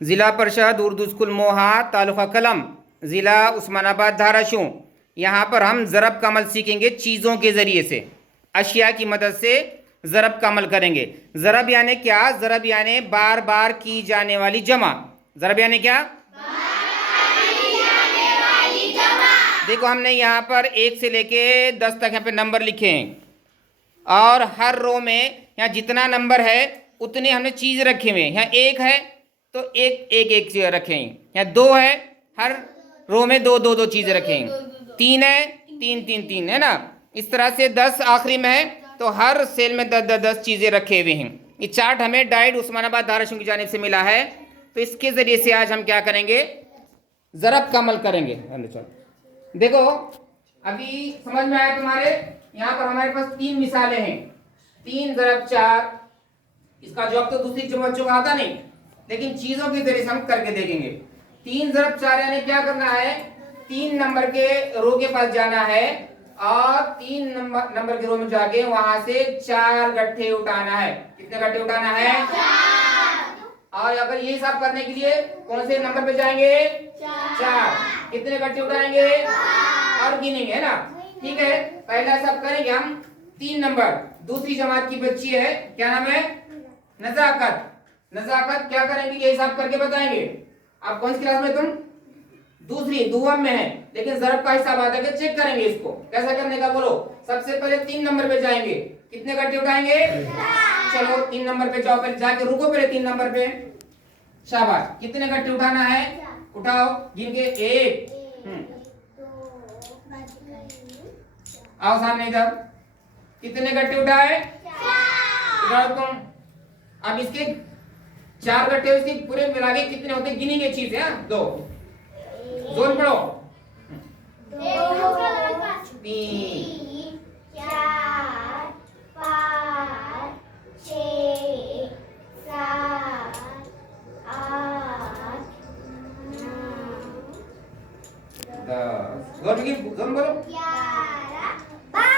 ज़िला परिषद उर्दू स्कूल मोहा, तालुका कलम, ज़िला उस्मानाबाद धाराशिव। यहाँ पर हम ज़रब का अमल सीखेंगे चीज़ों के ज़रिए से, अशिया की मदद से ज़रब का अमल करेंगे। ज़रब यानी क्या? ज़रब यानी बार बार की जाने वाली जमा। ज़रब यानी क्या? देखो हमने यहाँ पर 1 से लेके 10 तक यहाँ पे नंबर लिखे हैं और हर रो में यहाँ जितना नंबर है उतने हमने चीज़ रखे हुए हैं। यहाँ 1 है तो एक चीज़ रखे हैं। यहाँ 2 है, हर रो में दो चीज़ें रखे हैं। 3 है, तीन है ना। इस तरह से 10 आखिरी में है तो हर सेल में 10 चीज़ें रखे हुए हैं। ये चार्ट हमें डाइट उस्मानाबाद धाराशिव की जानिब से मिला है, तो इसके ज़रिए से आज हम क्या करेंगे? ज़रब का अमल करेंगे। चलो देखो अभी समझ में आया तुम्हारे? यहाँ पर हमारे पास 3 मिसालें हैं। 3 ज़रब 4। इसका जवाब तो दूसरी बच्चों को आता नहीं, लेकिन चीजों के जरिए से हम करके देखेंगे। 3 ज़रब 4 यानी क्या करना है? 3 नंबर के रो के पास जाना है और 3 नंबर के रो में जाके वहां से 4 गट्ठे उठाना है। कितने गट्ठे उठाना है? 4। और अगर ये हिसाब करने के लिए कौन से नंबर पे जाएंगे? 4। कितने गट्ठे उठाएंगे? और गिनेंगे, है ना। ठीक है, पहला हिसाब करेंगे हम 3 नंबर। दूसरी जमात की बच्ची है, क्या नाम है? नजाकत। नजाकत क्या करेंगे? ये हिसाब करके बताएंगे। आप कौन सी क्लास में? तुम दूसरी दुआम में है, लेकिन ज़रब का हिसाब आता है, चेक करेंगे इसको कैसा करने का। बोलो। सबसे पहले 3 नंबर पे जाएंगे। कितने गट्ठे उठाएंगे? चलो 3 नंबर पे जाओ, पहले जाके रुको पहले 3 नंबर पे। शाबाश। कितने गट्ठे उठाना है? उठाओ गिन के। 1। आओ सामने इधर। कितने गट्ठे उठाए? 4। तुम अब इसके 4 गट्ठे इसके पूरे मिला के कितने होते? गिनेंगे चीजें। 2 जोर पढ़ो। 2 3 4 5 6 7 8 9 10। जोर बोलो। 11 12।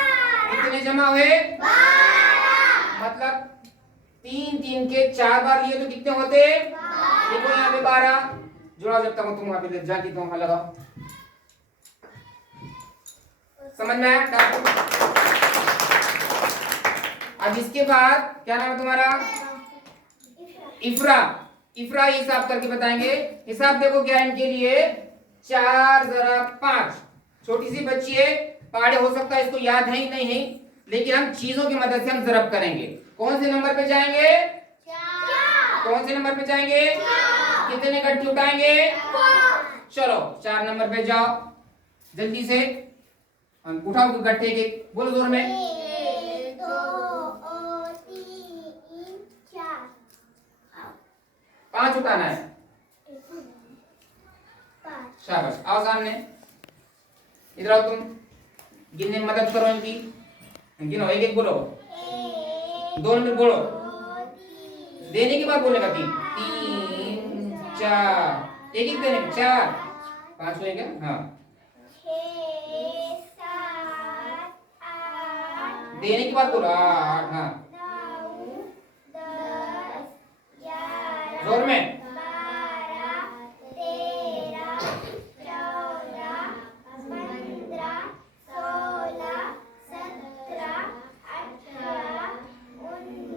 कितने जमा हुए? 12। मतलब 3 के 4 बार लिए तो कितने होते? देखो यहाँ पे 12 जुड़ा। जब तक तुम वहां पे जाके तुम वहां लगाओ। समझ में आया? अब इसके बाद क्या नाम है तुम्हारा? इफ्रा। इफ्रा हिसाब करके बताएंगे। हिसाब देखो क्या है इनके लिए? 4 ज़रब 5। छोटी सी बच्ची है, पहाड़े हो सकता है इसको याद है ही नहीं है, लेकिन हम चीजों की मदद से हम ज़रब करेंगे। कौन से नंबर पे जाएंगे? 4। कौन से नंबर पे जाएंगे? 4। कितने गट्ठे उठाएंगे? 4। चलो 4 नंबर पे जाओ जल्दी से। हम उठाओ गट्ठे के, बोलो जोर में। 1 2 3 4 5 उठाना है। शाबाश। आओ सामने इधर आओ। तुम गिनने में मदद करो इनकी। गिनो, एक बोलो। 2 नंबर बोलो। देने के बाद बोलेगा 3 4। एक देने में 4 5 हुए क्या? हाँ। 6 7 8। देने के बाद बोलो 8। हाँ। 9 10 11। जोर में। 12 13 14 15 16 17 18 19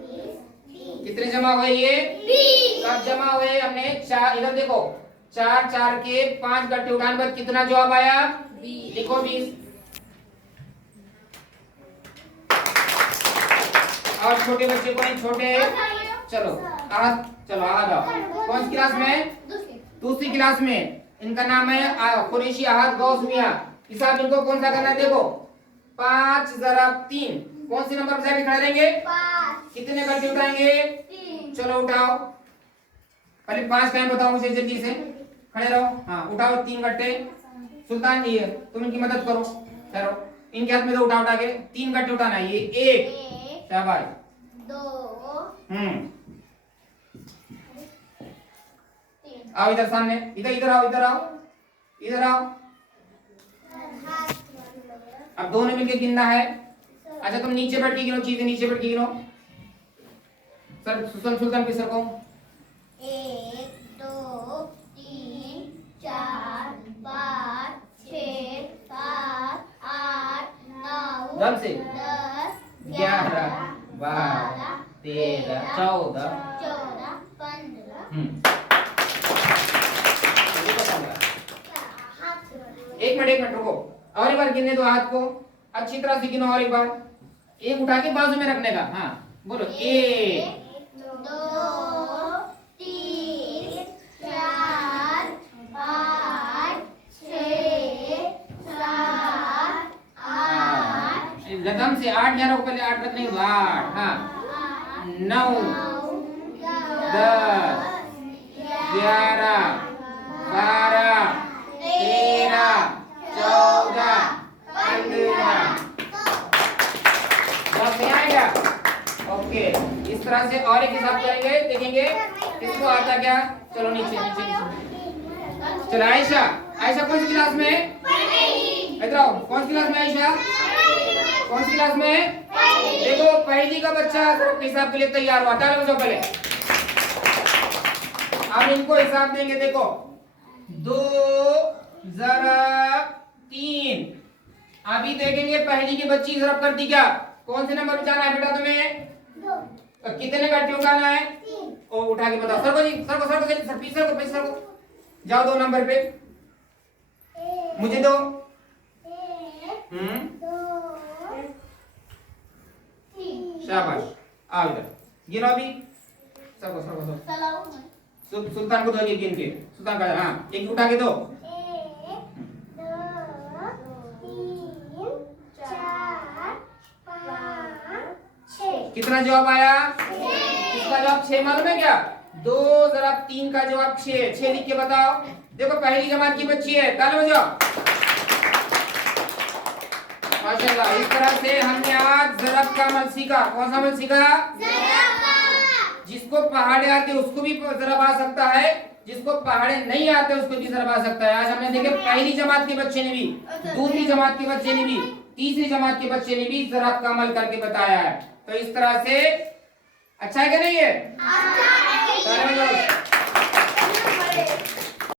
20। कितने जमा हुए ये? 20। कब जमा हुए? हमने 4। इधर देखो 4 के 5 गट्ठे उठाने पर कितना जवाब आया? 20। लिखो 20। और छोटे बच्चे को छोटे। चलो चलो आ जाओ। कौन सी क्लास में? दूसरी क्लास में। इनका नाम है कुरैशी अहद गौस मियां। हिसाब इनको कौन सा करना है? देखो 5 ज़रब 3। कौन सी नंबर पर जाके खड़े रहेंगे? 5। कितने गट्ठे उठाएंगे? 3। चलो उठाओ। पहले 5 टाइम बताओ मुझे जल्दी से। खड़े रहो। हाँ उठाओ 3 गट्ठे। सुल्तान जी तुम इनकी मदद करो। ठहरो। इनके हाथ में तो उठा के 3 गट्ठे उठाना है। ये 1। शाबाश। 2। आओ इधर सामने। इधर आओ। इधर आओ। अब दोनों मिलके गिनना है। अच्छा तुम नीचे बैठ के गिनो चीजें। नीचे बैठ के गिनो। सर सुल्तान पे सर को। 1 2 से 11 12 13 14 एक मिनट रुको, और एक बार गिनने दो हाथ को, अच्छी तरह से गिनो और एक बार। एक उठा के बाजू में रखने का। हाँ बोलो, 1 2 3 4 5 6 7 8 लगन से 8 11 को पहले 8 रखने के बाद 8। हाँ 9 10 11 12 13 14 15। आएगा। ओके, इस तरह से और एक हिसाब करेंगे, देखेंगे किसको आता क्या। चलो नीचे नीचे नीचे। चलो आयशा, आयशा कौन सी क्लास में? इधर आओ। कौन सी क्लास में आयशा? कौन सी क्लास में? देखो पहली का बच्चा हिसाब के लिए तैयार हुआ। ताली बजाओ पहले। अब इनको हिसाब देंगे। देखो 2 ज़रब 3। अभी देखेंगे पहली की बच्ची ज़रब कर दी क्या? कौन से नंबर पे जाना है बेटा तुम्हें? 2। तो कितने का ट्यूब उठाना है? 3। ओ उठा के बताओ। सर को जी, सर को सर पीछे को जाओ 2 नंबर पे। मुझे दो। 1 2 3। शाबाश। आओ इधर गिनो अभी। सब सुल्तान को दो, ये गिन के। सुल्तान का हाँ एक उठा के दो। 1 2 3 4 5 6। कितना जवाब आया? इसका जवाब 6 मालूम है क्या? 2 ज़रब 3 का जवाब 6। 6 लिख के बताओ। देखो पहली जमात की बच्ची है। ताली बजाओ। माशाल्लाह। इस तरह से हमने आज ज़रब का अमल सीखा। कौन सा अमल सीखा? जिसको पहाड़े आते उसको भी ज़रब आ सकता है, जिसको पहाड़े नहीं आते उसको भी ज़रब आ सकता है। आज हमने देखे पहली जमात के बच्चे ने भी, दूसरी जमात के बच्चे ने भी, तीसरी जमात के बच्चे ने भी ज़रब का अमल करके बताया है। तो इस तरह से अच्छा है क्या नहीं है?